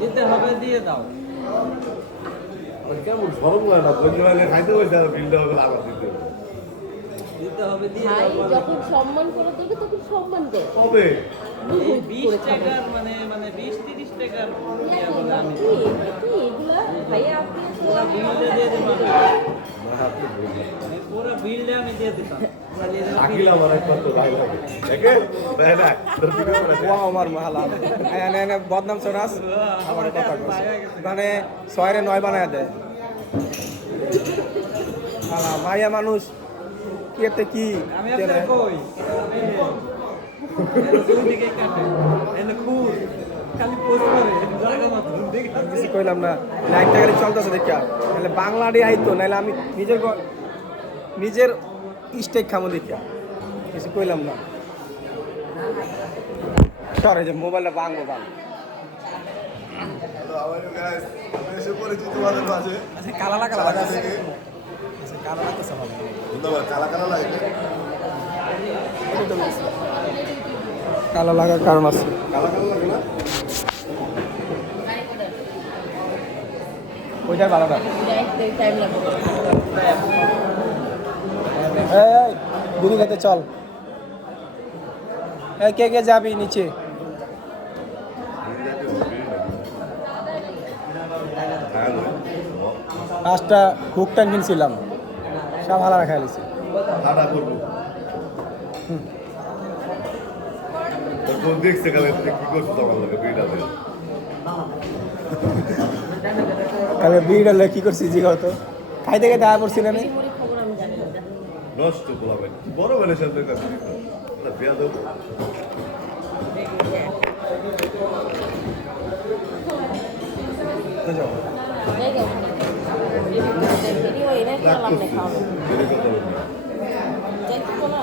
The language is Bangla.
দিতে হবে, দিয়ে দাও। কেমন সরম হয় না, বন্ধু খাইতে হয়েছে আর বিলটা হবে আবার দিতে দিতে হবে, দিয়ে ভাই দাও। যখন সম্মান করে দেবে তখন সম্মান দে। হবে এই 20 টাকার মানে 20-30 টাকার ইয়া বলে আমি কি এগুলা ভাইয়া আপনি পুরো বিলটা দিয়ে দেবো আমি। আমি পুরো বিলটা আমি দিয়ে দিতাম। আকিল আমার একবার তো ভাই লাগে দেখে তাই না তোর ভিডিও করে ওয়া আমার মাহালা এনে এনে বদনাম সরাস আমার কথা কইছে মানে 6 রে 9 বানায় দেয় আলা মাইয়া মানুষ কি এতে কি আমি আপনার কই এই দিকে কাটে এনে খুব খালি পোস্ট করে জায়গা মত দেখে কিছু কইলাম না লাইটটা গাড়ি চলতেছে দেখা তাহলে বাংলাডি আইতো নাইলে আমি নিজের স্টেক খামো দেখা কিছু কইলাম না সরে যে মোবাইলটা ভাঙবো ভাঙ hello how are you guys এসে পরিচিত তোমাদের মাঝে কালা লাগা আছে কালা লাগতেছে ভালো ধন্যবাদ কালা কালা লাগে কালা লাগার কারণ আছে কালা কালা লাগে না ওইটার ভালোটা টাইম লাগবে। এই বিড়ি খেতে চল এই কে কে যাবি নিচে পাঁচটা হুক টান কিনছিলাম সব হালা রাখা লিছি হাঁটা করবো তোর দেখছে কালে কি করছো তোমার লাগে বিড়িটা দিয়ে তাহলে বিড়িটা কি করছি জিগাও তো খাইতে খাইতে আয়া পড়ছি না নে? মুড়ি খবর আমি জানি না। নষ্ট বলা ভাই বড় বলে সামনে কাছে না বিয়া দেবো তো যাও। জায়গা ভিডিও এনে কি আলাম লেখা হবে। বেড়ে কথা বলবো যাইতে বলো